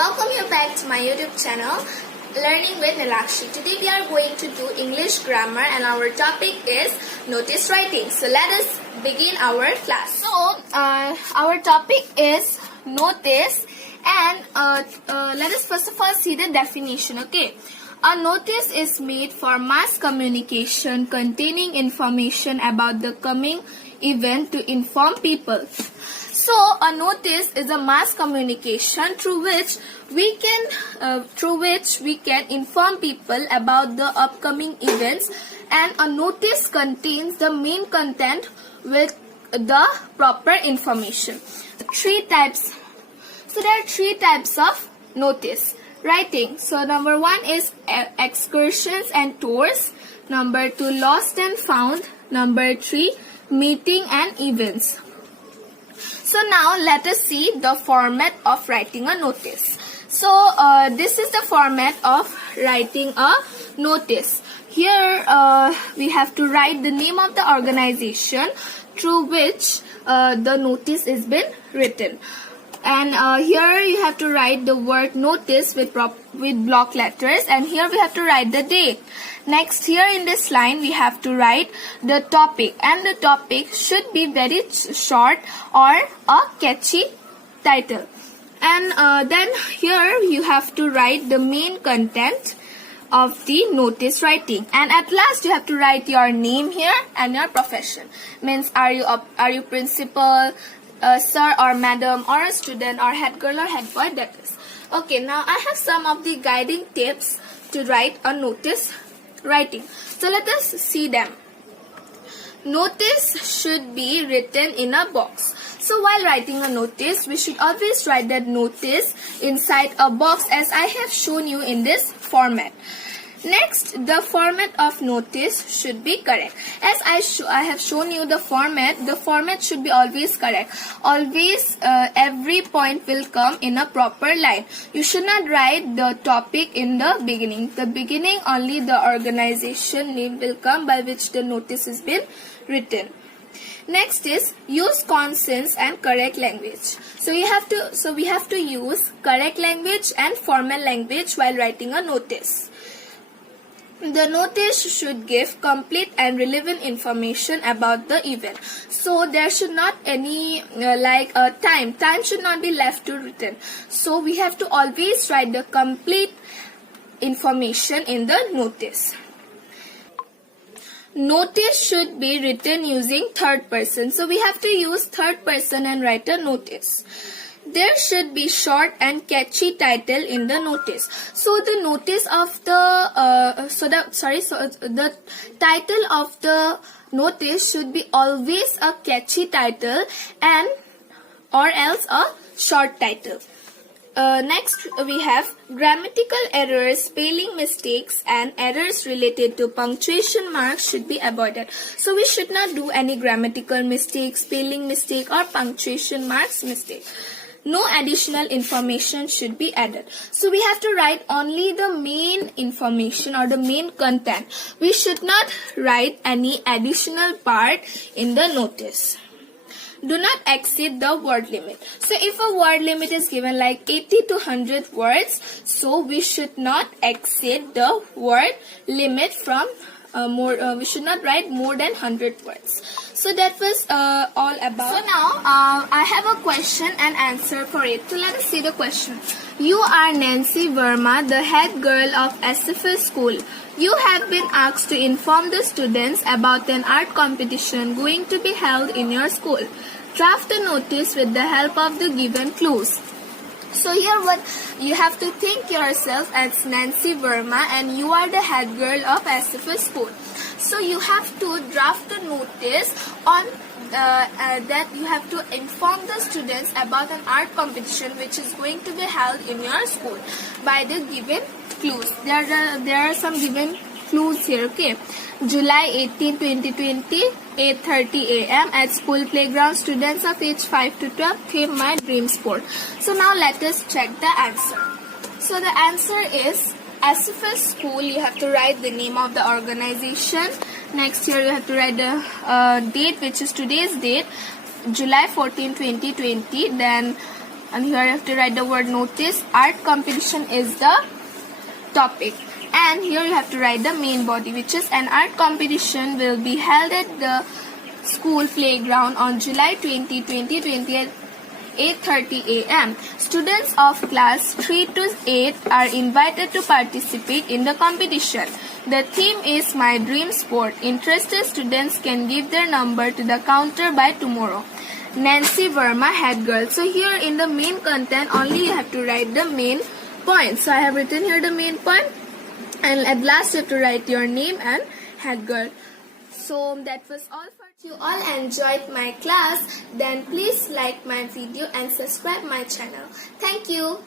Welcome you back to my YouTube channel, Learning with Nilakshi. Today we are going to do English grammar and our topic is notice writing. So let us begin our class. So our topic is notice and let us first of all see the definition. Okay. A notice is made for mass communication containing information about the coming event to inform people. So a notice is a mass communication through which we can inform people about the upcoming events, and a notice contains the main content with the proper information. Three types. So there are three types of notice writing. So number one is excursions and tours. Number two, lost and found. Number three, meeting and events. So now let us see the format of writing a notice. So this is the format of writing a notice. Here we have to write the name of the organization through which the notice is been written. And here you have to write the word notice with block letters, and here we have to write the date. Next, here in this line we have to write the topic, and the topic should be very short or a catchy title. And then here you have to write the main content of the notice writing, and at last you have to write your name here and your profession. Means are you principal, sir or madam, or a student, or head girl or head boy, that is. Okay, now I have some of the guiding tips to write a notice writing. So let us see them. Notice should be written in a box. So while writing a notice, we should always write that notice inside a box, as I have shown you in this format. Next, the format of notice should be correct. As I have shown you the format should be always correct. Always every point will come in a proper line. You should not write the topic in the beginning. The beginning only the organization name will come by which the notice has been written. Next is use consonants and correct language. So we have to use correct language and formal language while writing a notice. The notice should give complete and relevant information about the event. So there should not any time. Time should not be left to written. So we have to always write the complete information in the notice. Notice should be written using third person. So we have to use third person and write a notice. There should be short and catchy title in the notice. So the notice of the title of the notice should be always a catchy title and or else a short title. Next we have grammatical errors, spelling mistakes and errors related to punctuation marks should be avoided. So we should not do any grammatical mistake, spelling mistake or punctuation marks mistake. No additional information should be added. So we have to write only the main information or the main content. We should not write any additional part in the notice. Do not exceed the word limit. So if a word limit is given like 80 to 100 words, so we should not exceed the word limit from we should not write more than 100 words. So that was all about. So now I have a question and answer for it. So let us see the question. You are Nancy Verma, the head girl of SFS school. You have been asked to inform the students about an art competition going to be held in your school. Draft a notice with the help of the given clues. So here what you have to think yourself as Nancy Verma and you are the head girl of SFS school. So you have to draft a notice on that you have to inform the students about an art competition which is going to be held in your school by the given clues. There are some given clues here. Okay. July 18, 2020, 8:30 a.m. at school playground. Students of age 5 to 12. Theme My Dream Sport. So now let us check the answer. So the answer is SFS school. You have to write the name of the organization. Next here you have to write the date, which is today's date, July 14, 2020. Then and here you have to write the word notice. Art competition is the topic, and here you have to write the main body, which is an art competition will be held at the school playground on July 20, 2020 at 8:30 a.m. Students of class 3 to 8 are invited to participate in the competition. The theme is My Dream Sport. Interested students can give their number to the counter by tomorrow. Nancy Verma, head girl. So here in the main content only you have to write the main point. So I have written here the main point, and at last you have to write your name and head girl. So that was all for you. All enjoyed my class, then please like my video and subscribe my channel. Thank you.